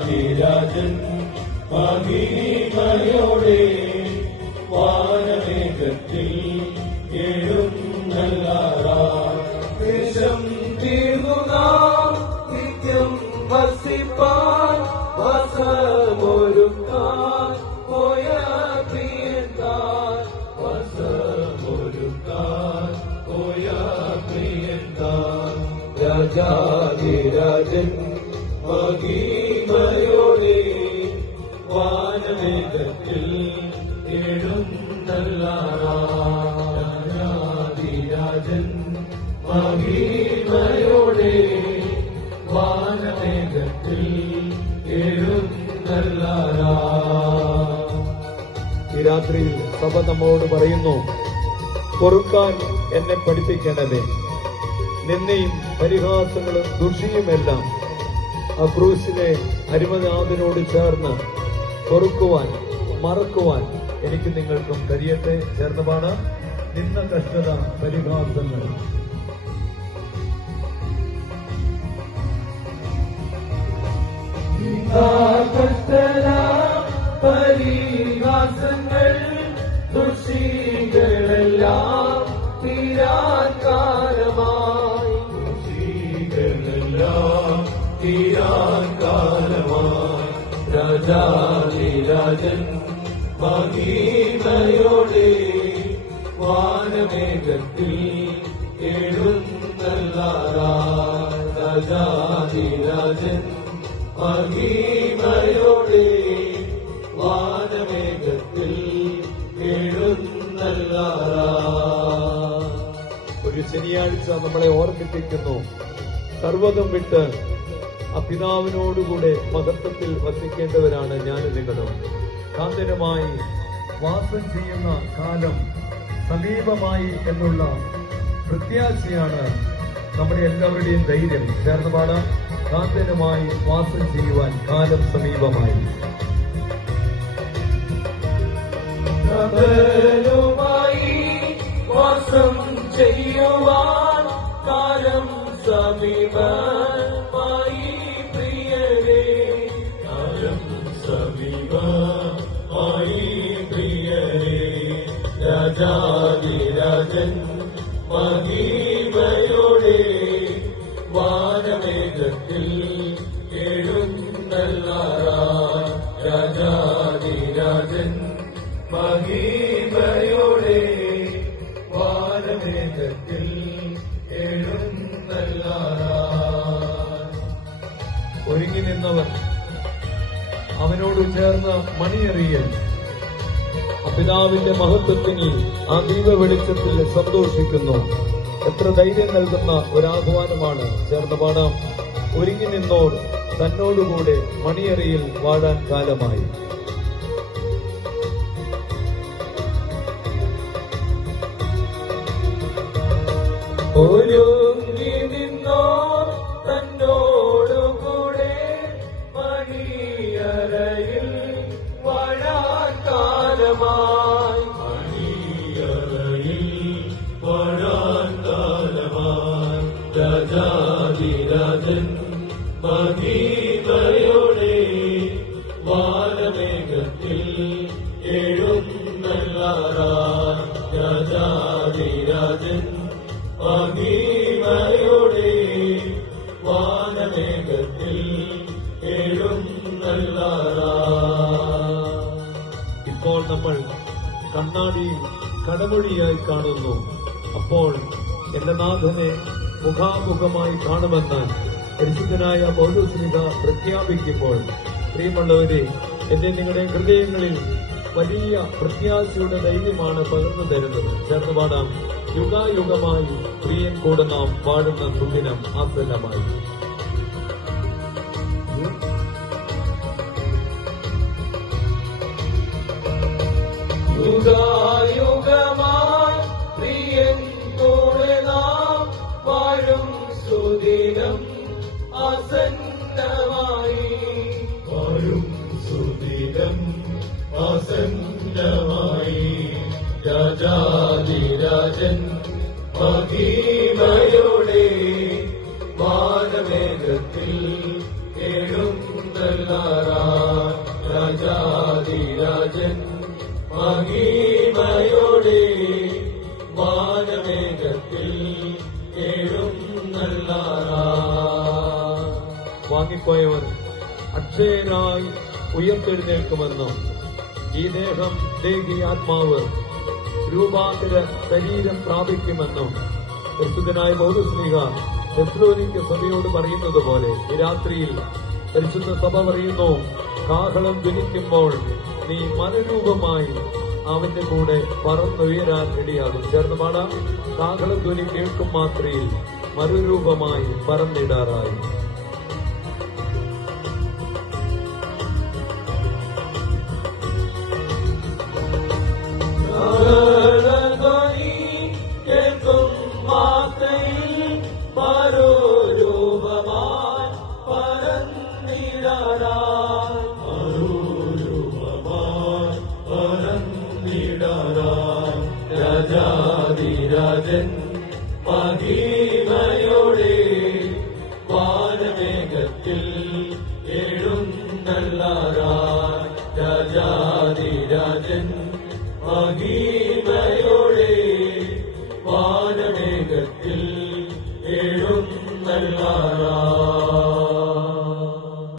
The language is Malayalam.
ആദിരാജൻ മഹിമയോടെ വാനമേഘത്തിൽ ഏഴും നല്ലാറാഷം തീർന്നുക നിത്യം വസിപ്പാൻ വസമൊരുക്കാൻ പോയ പ്രിയന്താൻ വസമൊരുക്കാൻ പോയ പ്രിയന്താൻ രാജാതിരാജൻ ഈ രാത്രിയിൽ സഭ നമ്മോട് പറയുന്നു പൊറുക്കാൻ എന്നെ പഠിപ്പിക്കണമേ. നിന്നെയും പരിഹാസങ്ങളും ദുഷിയുമെല്ലാം ആ ക്രൂസിനെ അരിമനാഥനോട് ചേർന്ന് പൊറുക്കുവാൻ മറക്കുവാൻ എനിക്ക് നിങ്ങൾക്കും കഴിയട്ടെ. ചേർന്നതാണ് നിന്ന കഷ്ടത പരിഹാസങ്ങൾ. കഷ്ടത പരിഹാസങ്ങൾ ദുഷികളെല്ലാം തീരാൻ രാജാതിരാജൻ മഹിമയോടെ വാനമേഘത്തിൽ എഴുന്നള്ളാരാ രാജാതിരാജൻ മഹിമയോടെ വാനമേഘത്തിൽ എഴുന്നള്ളാരാ ഒരു ശനിയാഴ്ച നമ്മളെ ഓർമ്മിപ്പിക്കുന്നു. സർവതും വിട്ട് ആ മഹത്വത്തിൽ വസിക്കേണ്ടവരാണ് ഞാൻ നിങ്ങളും. കാന്തനുമായി വാസം ചെയ്യുന്ന കാലം സമീപമായി എന്നുള്ള പ്രത്യാശയാണ് നമ്മുടെ എല്ലാവരുടെയും ധൈര്യം. ചേർന്ന് പാടാം കാന്തനുമായി വാസം ചെയ്യുവാൻ കാലം സമീപമായി. വാസം ചെയ്യുവാൻ രാജാതിരാജൻ മഹിമയോടെ വാനമേഘത്തിൽ എഴുന്നള്ളാരാ രാജാതിരാജൻ മഹിമയോടെ വാനമേഘത്തിൽ എഴുന്നള്ളാരാ ഒരുങ്ങി നിന്നവർ അവനോട് ചേർന്ന് മണിയറിയൽ പിതാവിന്റെ മഹത്വത്തിന് ആ ദീപ വെളിച്ചത്തിൽ സന്തോഷിക്കുന്നു. എത്ര ധൈര്യം നൽകുന്ന ഒരാഹ്വാനമാണ് ചേർന്ന് പാടാം ഒരുങ്ങി നിന്നോർ തന്നോടുകൂടെ മണിയറിയിൽ വാഴാൻ കാലമായി. ഒരുങ്ങി രാജാതിരാജൻ മഹിമയോടെ വാനമേഘത്തിൽ എഴുന്നള്ളാരാ രാജാതിരാജൻ മഹിമയോടെ വാനമേഘത്തിൽ എഴുന്നള്ളാരാ ഇപ്പോൾ നമ്മൾ കണ്ണാടി കടമൊഴിയായി കാണുന്നു. അപ്പോൾ എന്റെ നാഥനെ മുഖാമുഖമായി കാണുമെന്ന് പരിശുദ്ധനായ പൗരസ്മിത പ്രഖ്യാപിക്കുമ്പോൾ പ്രിയമുള്ളവരെ എന്റെ നിങ്ങളുടെ ഹൃദയങ്ങളിൽ വലിയ പ്രത്യാശയുടെ ധൈര്യമാണ് പകർന്നു തരുന്നത്. ചേർന്ന് പാടാം. യുഗായുഗമായി പ്രിയൻ കൂടെ നാം പാടുന്ന സുദിനം ആസന്നമായി യുഗായുഗമായി സുദിനം ആസന്നമായി രാജാതിരാജൻ മഹിമയോടെ വാനമേഘത്തിൽ എഴുന്നള്ളാരാ രാജാതിരാജൻ മഹിമയോടെ വാനമേഘത്തിൽ എഴുന്നള്ളാരാ. വാങ്ങിപ്പോയവർ അക്ഷയരായി ഉയർത്തെഴുന്നേൽക്കുമെന്നും ഈ ദേഹം ദേഹി ആത്മാവ് രൂപാന്തര ശരീരം പ്രാപിക്കുമെന്നും പ്രസിദ്ധനായ ബൗദ്ധസ്ലിഹ തെസ്ലോനിക്ക് സഭയോട് പറയുന്നത് പോലെ ഈ രാത്രിയിൽ പരിശുദ്ധ സഭ പറയുന്നു കാഹളം ജനിക്കുമ്പോൾ നീ മനരൂപമായി അവന്റെ കൂടെ പറന്നുയരാൻ ഇടയാകും ചേർന്ന് പാടാം. കാഹളം ധ്വനി കേൾക്കും മാത്രയിൽ മനുരൂപമായി പറന്നിടാറായി. കണ്ണിടാതായി രാജാതിരാജൻ മഹിമയോടെ വാനമേഘത്തിൽ എഴുന്നള്ളാതായി രാജാതിരാജൻ മഹിമ